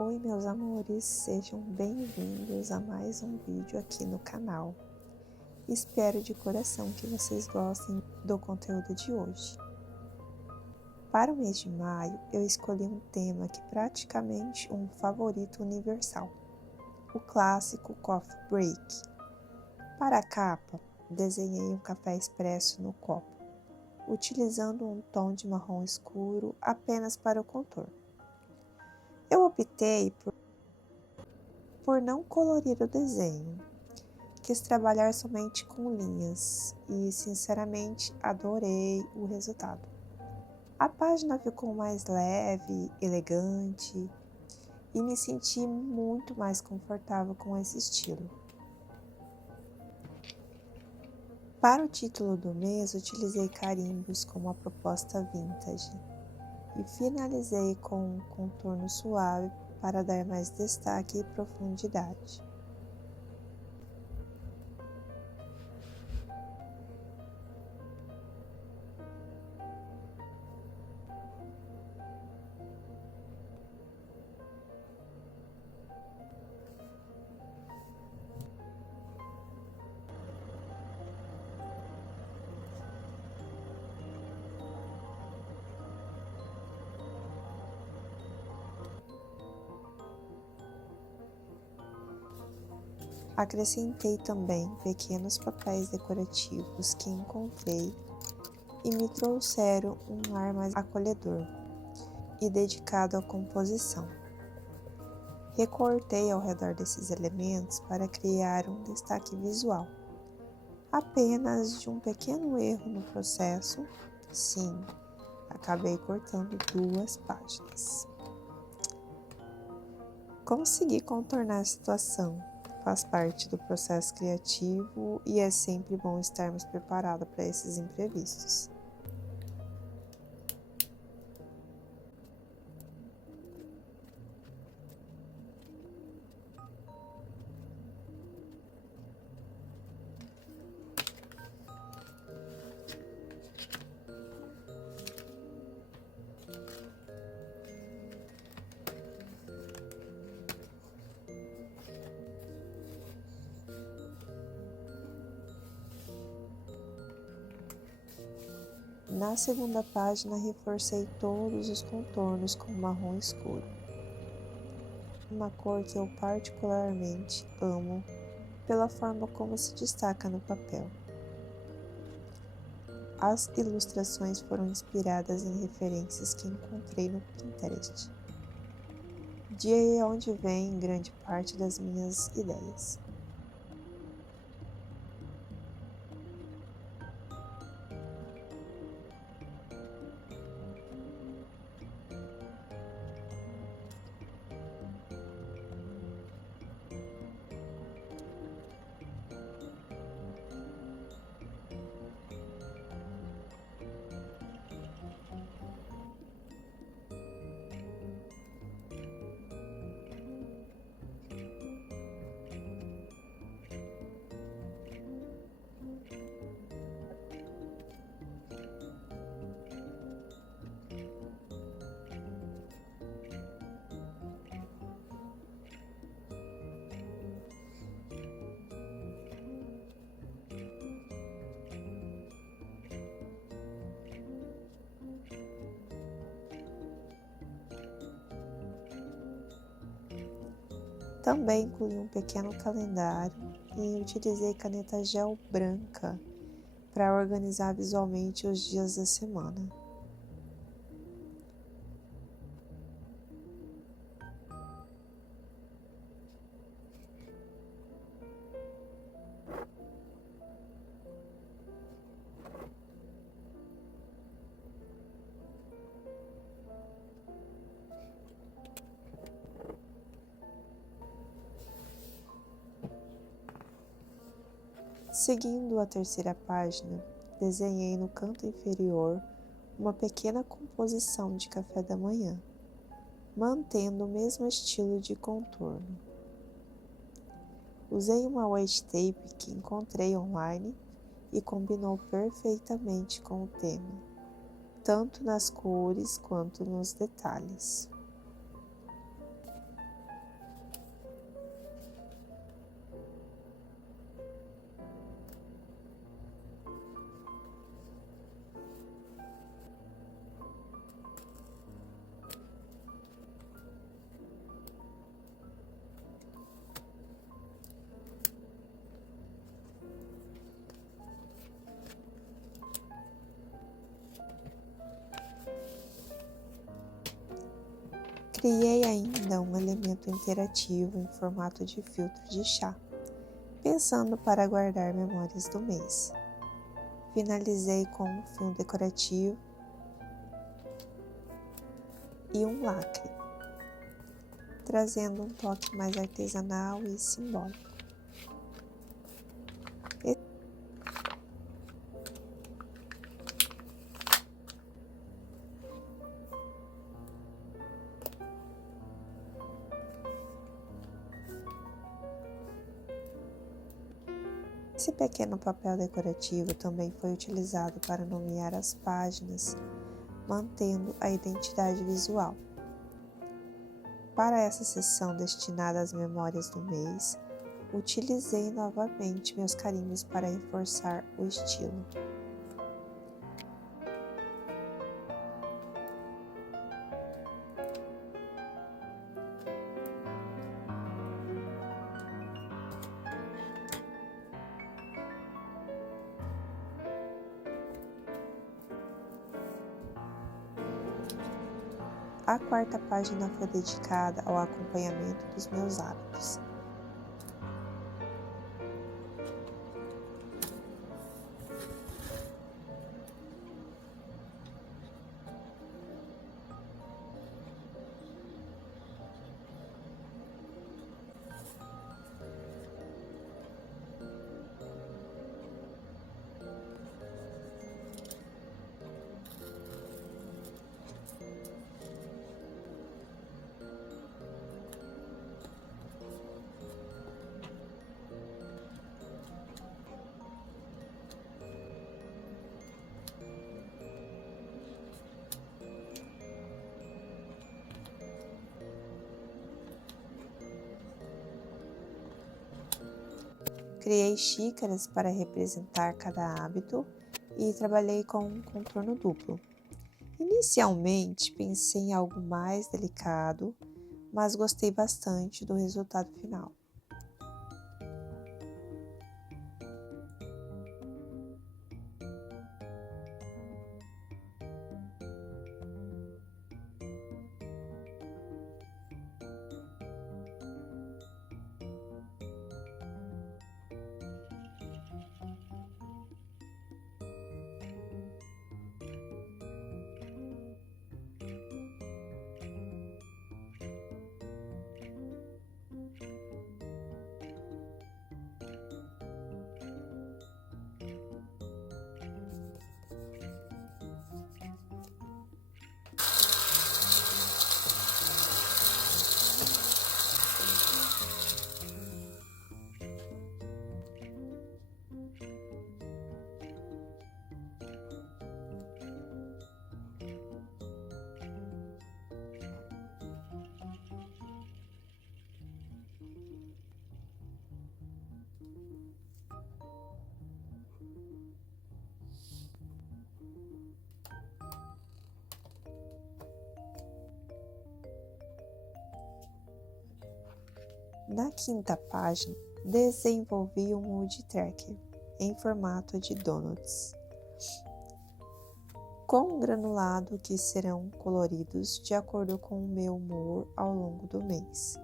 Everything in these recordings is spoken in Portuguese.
Oi meus amores, sejam bem-vindos a mais um vídeo aqui no canal. Espero de coração que vocês gostem do conteúdo de hoje. Para o mês de maio, eu escolhi um tema que é praticamente um favorito universal, o clássico Coffee Break. Para a capa, desenhei um café expresso no copo, utilizando um tom de marrom escuro apenas para o contorno. Eu optei por não colorir o desenho, quis trabalhar somente com linhas e, sinceramente, adorei o resultado. A página ficou mais leve, elegante e me senti muito mais confortável com esse estilo. Para o título do mês, utilizei carimbos com uma proposta vintage e finalizei com um contorno suave para dar mais destaque e profundidade. Acrescentei também pequenos papéis decorativos que encontrei e me trouxeram um ar mais acolhedor e dedicado à composição. Recortei ao redor desses elementos para criar um destaque visual. Apenas de um pequeno erro no processo, sim, acabei cortando 2 páginas. Consegui contornar a situação. Faz parte do processo criativo e é sempre bom estarmos preparados para esses imprevistos. Na segunda página, reforcei todos os contornos com marrom escuro, uma cor que eu particularmente amo pela forma como se destaca no papel. As ilustrações foram inspiradas em referências que encontrei no Pinterest, de onde vem grande parte das minhas ideias. Também incluí um pequeno calendário e utilizei caneta gel branca para organizar visualmente os dias da semana. Seguindo a terceira página, desenhei no canto inferior uma pequena composição de café da manhã, mantendo o mesmo estilo de contorno. Usei uma white tape que encontrei online e combinou perfeitamente com o tema, tanto nas cores quanto nos detalhes. Criei ainda um elemento interativo em formato de filtro de chá, pensando para guardar memórias do mês. Finalizei com um fio decorativo e um lacre, trazendo um toque mais artesanal e simbólico. Esse pequeno papel decorativo também foi utilizado para nomear as páginas, mantendo a identidade visual. Para essa sessão destinada às memórias do mês, utilizei novamente meus carimbos para reforçar o estilo. A quarta página foi dedicada ao acompanhamento dos meus hábitos. Criei xícaras para representar cada hábito e trabalhei com um contorno duplo. Inicialmente pensei em algo mais delicado, mas gostei bastante do resultado final. Na quinta página, desenvolvi um mood tracker em formato de donuts, com granulado que serão coloridos de acordo com o meu humor ao longo do mês.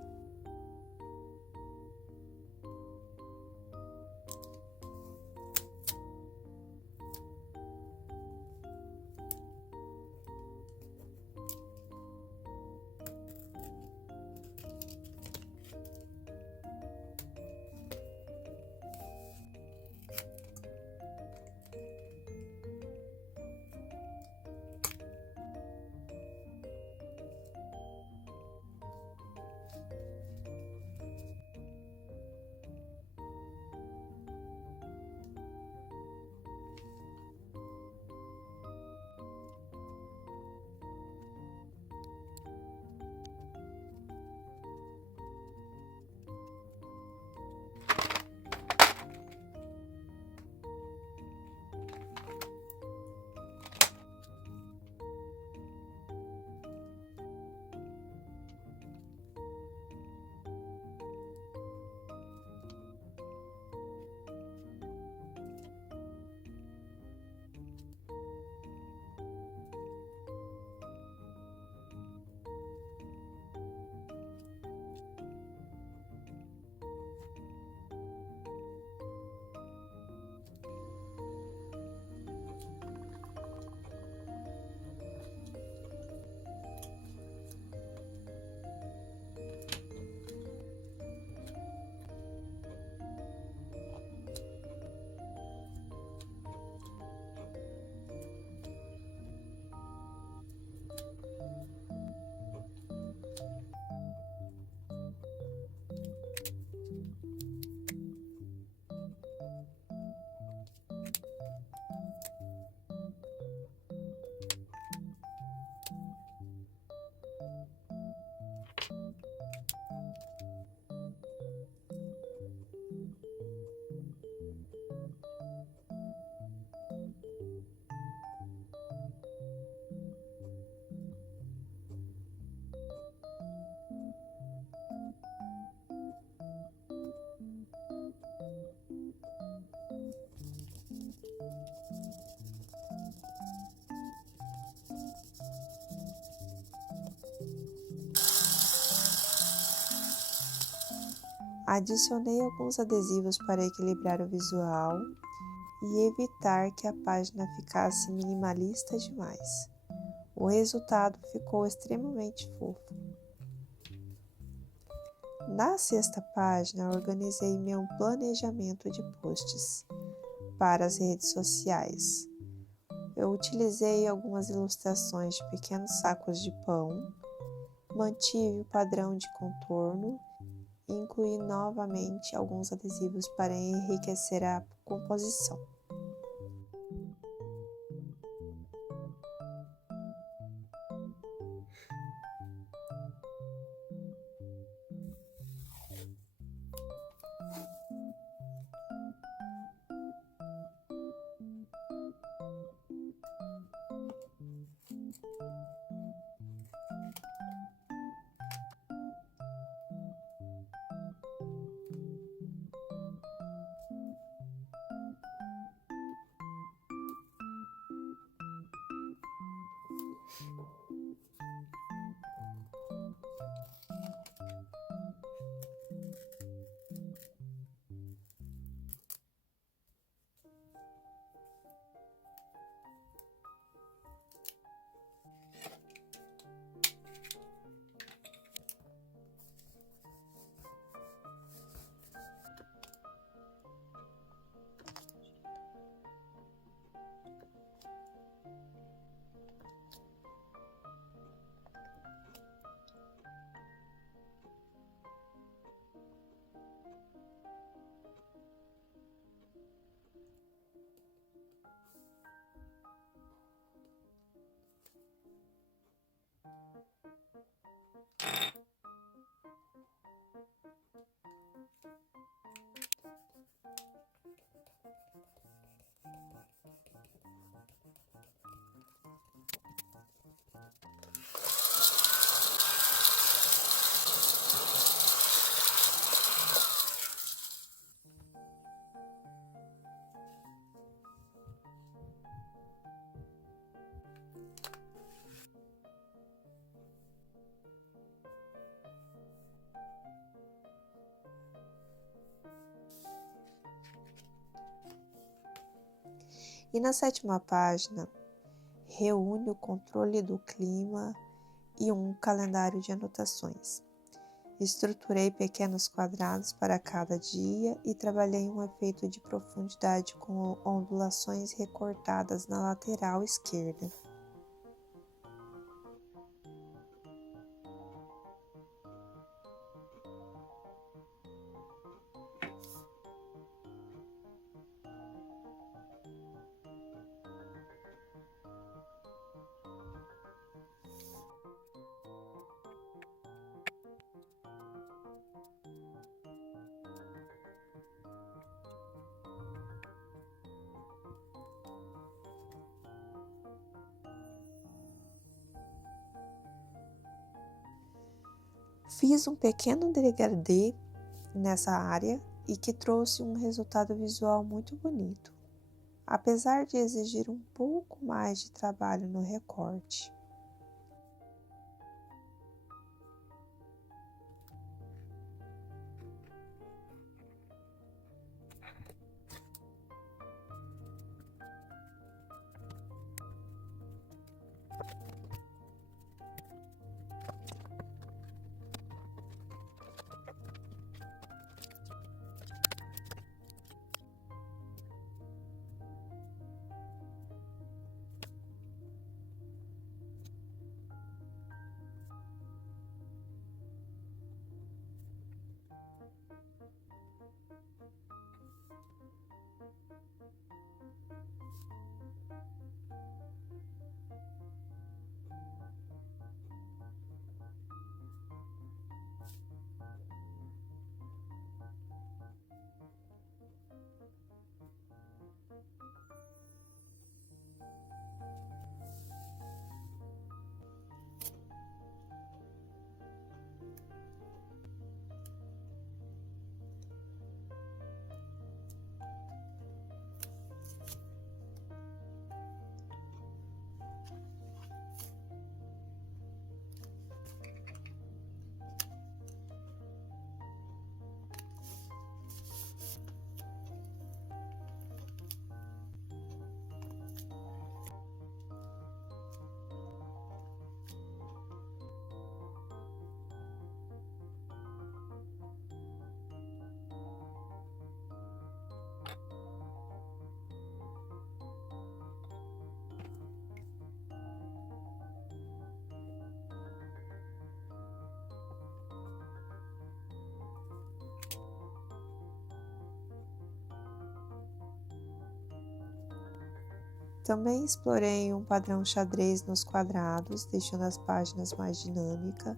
Adicionei alguns adesivos para equilibrar o visual e evitar que a página ficasse minimalista demais. O resultado ficou extremamente fofo. Na sexta página, organizei meu planejamento de posts para as redes sociais. Eu utilizei algumas ilustrações de pequenos sacos de pão, mantive o padrão de contorno e incluí novamente alguns adesivos para enriquecer a composição. E na sétima página, reúne o controle do clima e um calendário de anotações. Estruturei pequenos quadrados para cada dia e trabalhei um efeito de profundidade com ondulações recortadas na lateral esquerda. Fiz um pequeno degradê nessa área e que trouxe um resultado visual muito bonito, apesar de exigir um pouco mais de trabalho no recorte. Também explorei um padrão xadrez nos quadrados, deixando as páginas mais dinâmicas,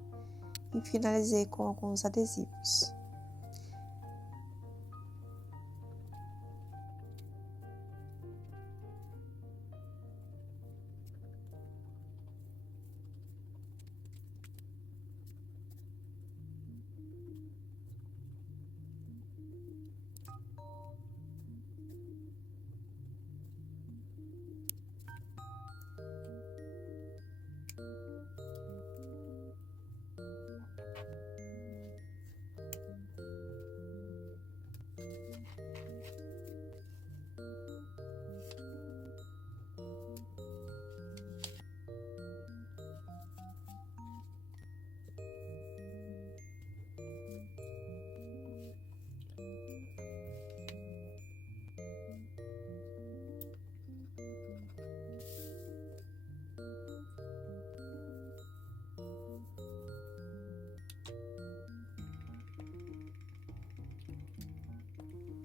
e finalizei com alguns adesivos.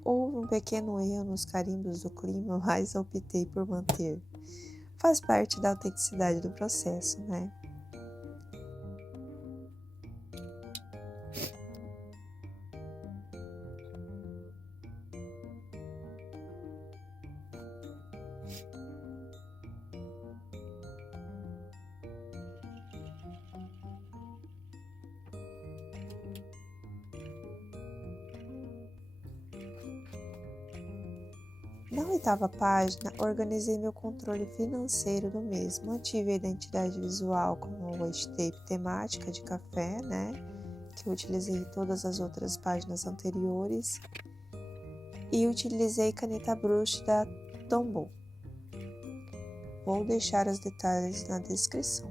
Houve um pequeno erro nos carimbos do clima, mas optei por manter. Faz parte da autenticidade do processo, né? Na 8ª página, organizei meu controle financeiro do mesmo. Mantive a identidade visual com uma washi tape temática de café, né? Que eu utilizei em todas as outras páginas anteriores. E utilizei caneta brush da Tombow. Vou deixar os detalhes na descrição.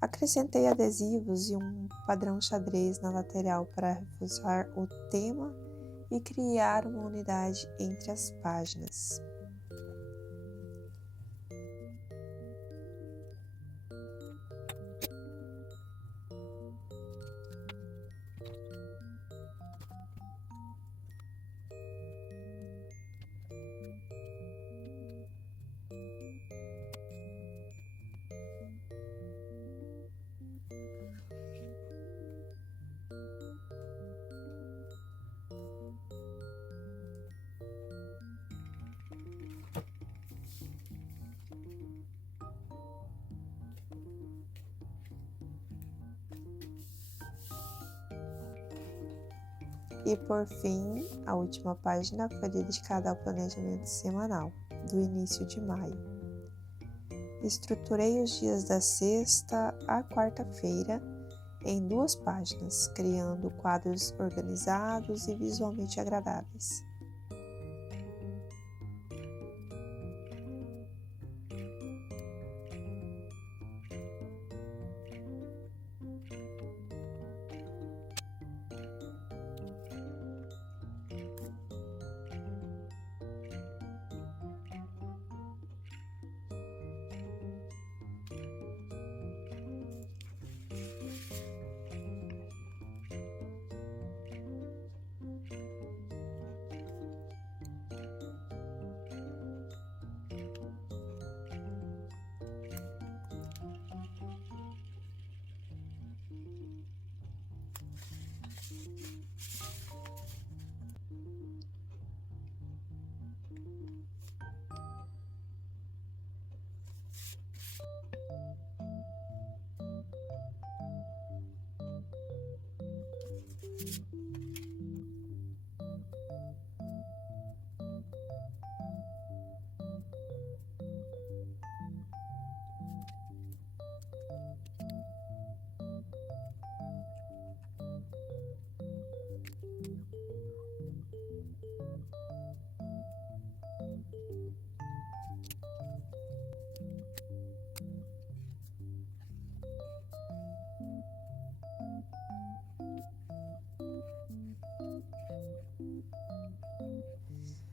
Acrescentei adesivos e um padrão xadrez na lateral para reforçar o tema e criar uma unidade entre as páginas. E por fim, a última página foi dedicada ao planejamento semanal, do início de maio. Estruturei os dias da sexta à quarta-feira em 2 páginas, criando quadros organizados e visualmente agradáveis.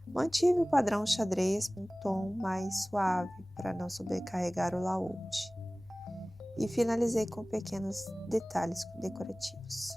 Mantive o padrão xadrez com um tom mais suave para não sobrecarregar o layout. E finalizei com pequenos detalhes decorativos.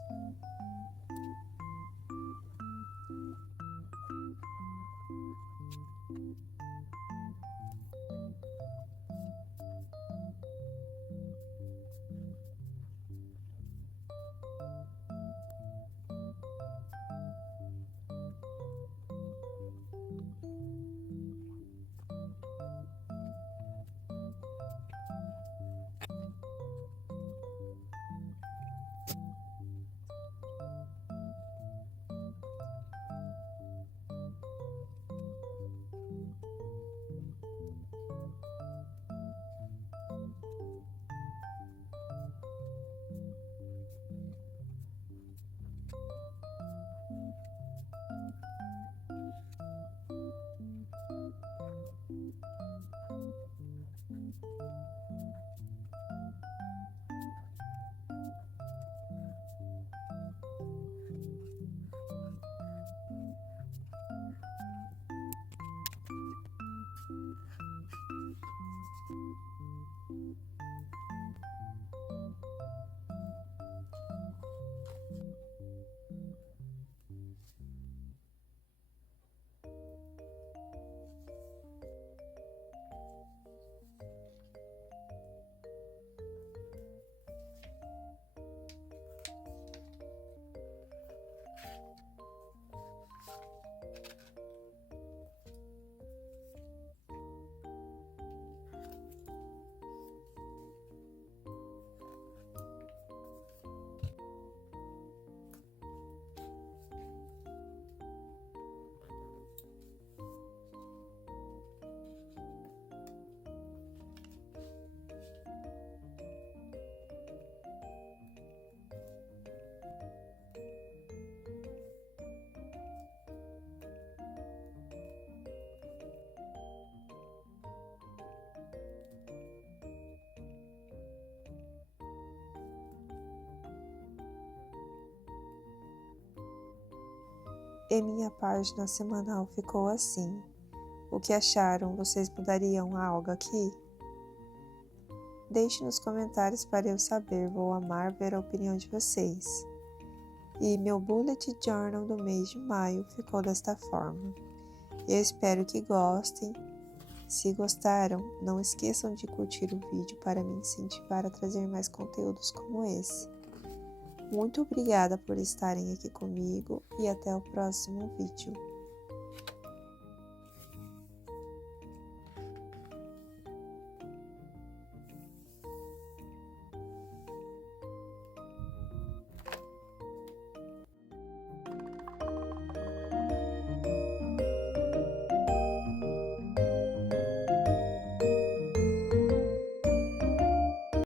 E minha página semanal ficou assim. O que acharam? Vocês mudariam algo aqui? Deixe nos comentários para eu saber, vou amar ver a opinião de vocês. E meu bullet journal do mês de maio ficou desta forma. Eu espero que gostem. Se gostaram, não esqueçam de curtir o vídeo para me incentivar a trazer mais conteúdos como esse. Muito obrigada por estarem aqui comigo e até o próximo vídeo.